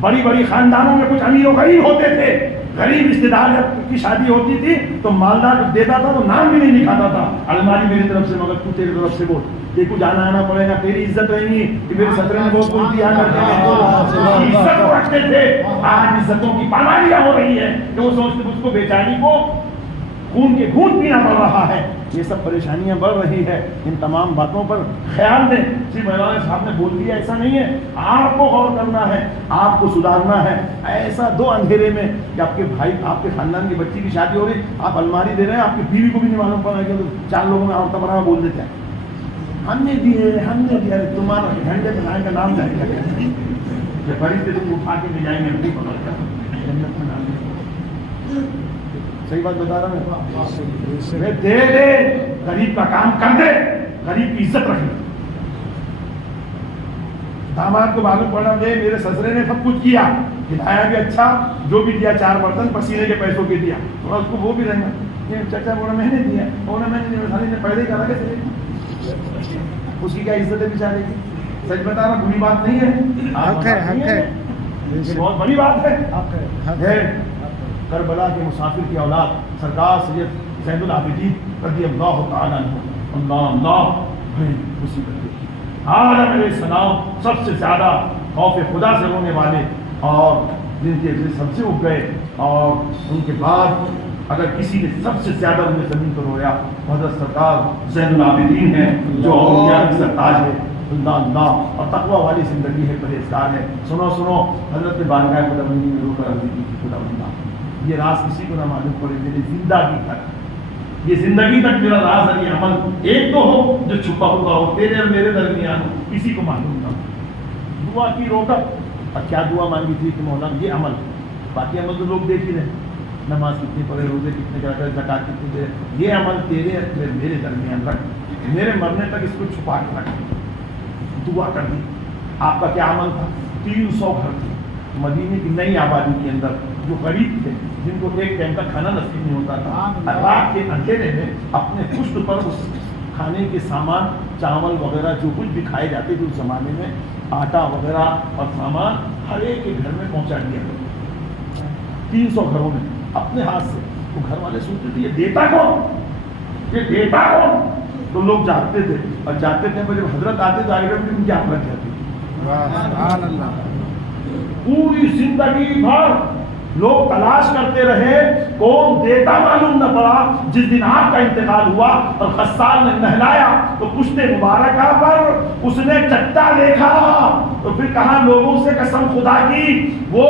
بڑی بڑی خاندانوں میں کچھ امیر و غریب ہوتے تھے غریب رشتے دار کی شادی ہوتی تھی تو مالدار دیتا تھا تو نام بھی نہیں لکھاتا تھا الماری میری طرف سے مگر تو تیری طرف سے بول دیکھو جانا آنا پڑے گا تیری عزت رہیں گی کہ میرے سطرے میں بہت کچھ دیا کرتے ہیں عزت کو رکھتے تھے آج عزتوں کی پامالیاں ہو رہی ہے کہ وہ سوچتے اس کو بیچاری کو خون کے گھونٹ پینا پڑ رہا ہے یہ سب پریشانیاں بڑھ رہی ہے ان تمام باتوں پر خیال دیں صرف مولانا صاحب نے بول دیا ایسا نہیں ہے آپ کو غور کرنا ہے آپ کو سدھارنا ہے ایسا دو اندھیرے میں کہ آپ کے بھائی آپ کے خاندان کی بچی کی شادی ہو رہی آپ الماری دے رہے ہیں آپ کی بیوی کو بھی نہیں معلوم پڑا کہ 4 لوگوں میں عورتیں بنا بول دیتے ہیں ہم نے دیا تمہارا گھنٹے بنانے کا نام جائے گا فرشتے تم اٹھا کے لے جائیں گے نہیں پکڑ کر جنت میں ڈال دیں صحیح بات بتا رہا میں دے دے غریب کا کام کر دے غریب کی عزت رکھے داماد کو معلوم پڑنا دے میرے سسرے نے سب کچھ کیا ہدایا بھی اچھا جو بھی دیا 4 برتن پسینے کے پیسوں کے دیا تھوڑا اس کو وہ بھی رہنا چچا بولا میں نے دیا بولا میں نے پہلے ہی کرا کے اس کی کیا عزت ہے بیچارے کی سچ بتا رہا بری بات نہیں ہے بہت بڑی بات ہے کربلا کے مسافر کی اولاد سرکار سید زین العابدین رضی اللہ تعالیٰ عنہ اللہ بڑی مصیبت دیکھی آدم علیہ السلام سب سے زیادہ خوف خدا سے رونے والے اور جن کے سب سے اٹھ گئے اور ان کے بعد اگر کسی نے سب سے زیادہ انہیں زمین پر رویا حضرت سرکار زین العابدین ہے جو اولیاء کی سرتاج ہے اللہ اور تقوی والی زندگی ہے پرہیزگار ہے سنو حضرت نے بارگاہ خداوندی میں رو کر عرض کی خدا بندہ یہ راز کسی کو نہ معلوم پڑے میری زندگی تک یہ زندگی تک میرا راز ہے یہ عمل ایک تو ہو جو چھپا ہوا ہو تیرے اور میرے درمیان ہو کسی کو معلوم نہ ہو دعا کی روکا اور کیا دعا مانگی تھی کہ مولانا یہ عمل باقی عمل تو لوگ دیکھ ہی رہے نماز کتنی پڑھے, روزے کتنے کرے, زکات کتنی دے. یہ عمل تیرے میرے درمیان رکھ, میرے مرنے تک اس کو چھپا کے رکھ. دعا کر دی. آپ کا کیا عمل تھا؟ 300 گھر تھے مدینے کی نئی آبادی کے اندر جو غریب تھے, جن کو ایک ٹائم کا کھانا نصیب نہیں ہوتا تھا. رات کے اندھیرے میں اپنے پشت پر اس کھانے کے سامان, چاول وغیرہ جو کچھ بھی کھائے جاتے تھے اس زمانے میں, آٹا وغیرہ اور سامان ہر ایک کے گھر میں پہنچا دیا گیا. 300 گھروں میں اپنے ہاتھ سے. تو گھر والے سوچتے تھے یہ دیتا کون, یہ دیتا کون. تو لوگ جاگتے تھے اور جاتے تھے, جب حضرت آتے تو آئے ان کی آپ رکھ جاتی. پوری زندگی بھر لوگ تلاش کرتے رہے, کون دیتا معلوم نہ پڑا. جس دن آپ کا انتقال ہوا اور غسال نے نہلایا تو پشت مبارکہ پر اس نے چٹا دیکھا, تو پھر کہا لوگوں سے قسم خدا کی, وہ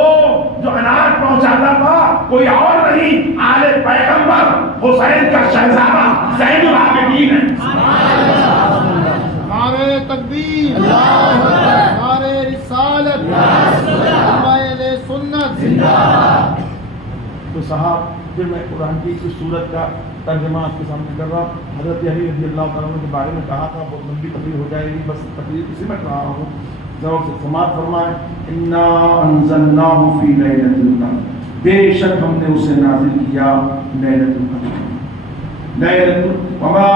جو اناج پہنچاتا تھا کوئی اور نہیں, آل پیغمبر حسین کا شہزادہ زین العابدین ہے. نعرہ تکبیر, نعرہ رسالت, نعرہ سنت. تو صاحب پھر میں قرآن کی اس سورت کا ترجمہ آپ کے سامنے کر رہا ہوں. حضرت علی رضی اللہ تعالیٰ عنہ کے بارے میں کہا تھا, بہت لمبی تقریر ہو جائے گی, بس تقریر اسی میں کر رہا ہوں. ذوق سے سماعت فرمائیں. انا انزلناہ فی لیلۃ القدر, بے شک ہم نے اسے نازل کیا لیلۃ القدر. لیلۃ وما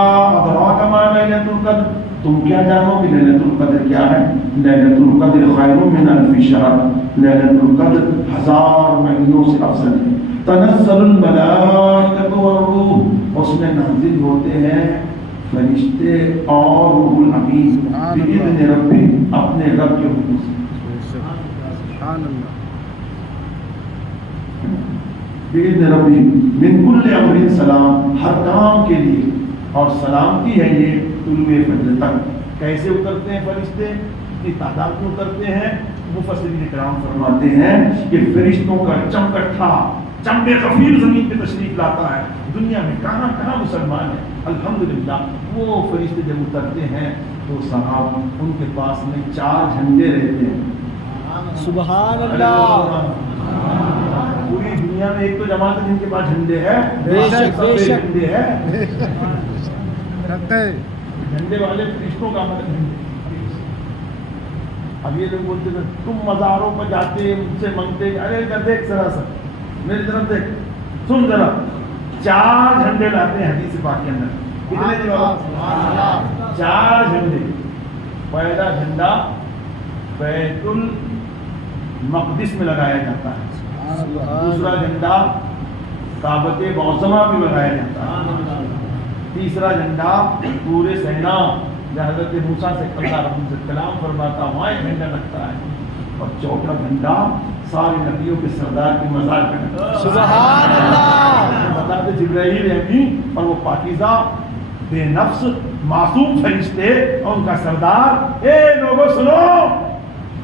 ادراک ما لیلۃ القدر, تم کیا جانو کہ لیلۃ القدر کیا ہے؟ لیلۃ القدر خیر من الف شہر, لیلۃ القدر 1000 مہینوں سے افضل ہے. تنزل الملائکۃ والروح, اس میں نازل ہوتے ہیں فرشتے اور روح الامین باذن ربہم, اپنے رب کے حکم سے. باذن ربہم من کل امر سلام, ہر کام کے لیے اور سلامتی ہے یہ طلوع فجر تک. کیسے اترتے ہیں فرشتے, کتنی تعداد میں اترتے ہیں؟ مفسرین کرام فرماتے ہیں کہ فرشتوں کا چمکٹھا چمبے غفیر زمین پہ تشریف لاتا ہے. دنیا میں کہاں کہاں مسلمان ہیں الحمدللہ. وہ فرشتے جب اترتے ہیں تو صاحب ان کے پاس میں 4 جھنڈے رہتے ہیں. سبحان اللہ. پوری دنیا میں ایک تو جماعت ہے جن کے پاس جھنڈے ہیں, بے شک, بے شک. جھنڈے ہیں. جھنڈے والے فرشتوں کا مطلب. اب یہ لوگ بولتے تھے تم مزاروں پر جاتے ان سے مانگتے, ارے ادھر دیکھ ذرا سا, میری طرف دیکھ, سن ذرا. 4 جھنڈے لاتے ہیں حدیث پاک کے اندر. کتنے جناب؟ 4 جھنڈے. پہلا جھنڈا بیت المقدس میں لگایا جاتا ہے. دوسرا جھنڈا کعبۃ معظمہ میں لگایا جاتا ہے. تیسرا جھنڈا پورے سینا جہاں حضرت موسیٰ سے اللہ رب سے کلام فرماتا وہاں ایک جھنڈا لگتا ہے. اور چوتھا جھنڈا سارے نبیوں کے سردار کی مزار پہ لگتا ہے. سبحان اللہ. بتاتے جبرائیل امین اور وہ پاکیزہ بے نفس معصوم فرشتے اور ان کا سردار, اے لوگوں سنو,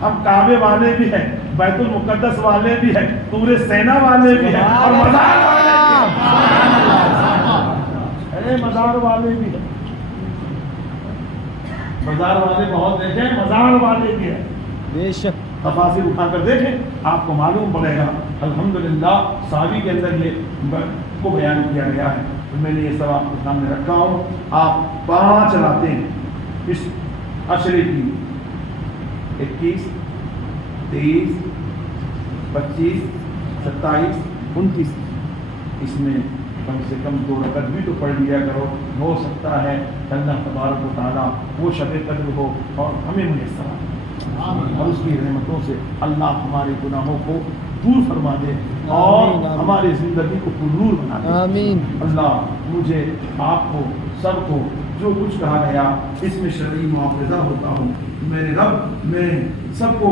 ہم کعبے والے بھی ہیں, بیت المقدس والے بھی ہیں, پورے سینا والے بھی ہیں, اور مزار والے بھی ہیں. مزار والے بھی ہیں. مزار والے بہت دیکھیں, مزار والے بھی ہیں. بے شک. تفاصیل اٹھا کر دیکھیں آپ کو معلوم پڑے گا. الحمدللہ صحابی کے اندر یہ کو بیان کیا گیا ہے. تو میں نے یہ سب آپ کے سامنے رکھا ہوں. آپ 5 لاتے ہیں اس عشرے کی, 21, 23, 25, 27, 29. اس میں کم سے کم 2 رکعت بھی تو پڑھ لیا کرو. ہو سکتا ہے اللہ تبارک و تعالیٰ وہ شب قدر ہو اور ہمیں میسر آئے, اور اس کی رحمتوں سے اللہ ہمارے گناہوں کو دور فرما دے اور ہماری زندگی کو پرنور بنا دے. آمین. اللہ مجھے, آپ کو, سب کو جو کچھ کہا گیا اس میں شرعی معاوضہ ہوتا ہوں. میرے رب میں سب کو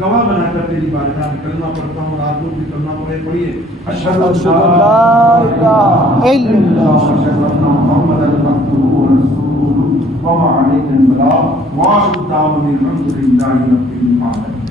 گواہ بنا کر تیری بارگاہ میں کلمہ پڑھتا ہوں, اور آپ لوگ بھی کلمہ پڑھے. پڑھیے اشہد ان لا الہ الا اللہ واشہد ان محمدا عبدہ ورسولہ وما علیہ البلاغ وآخر دعوانا الحمد للہ رب العالمین.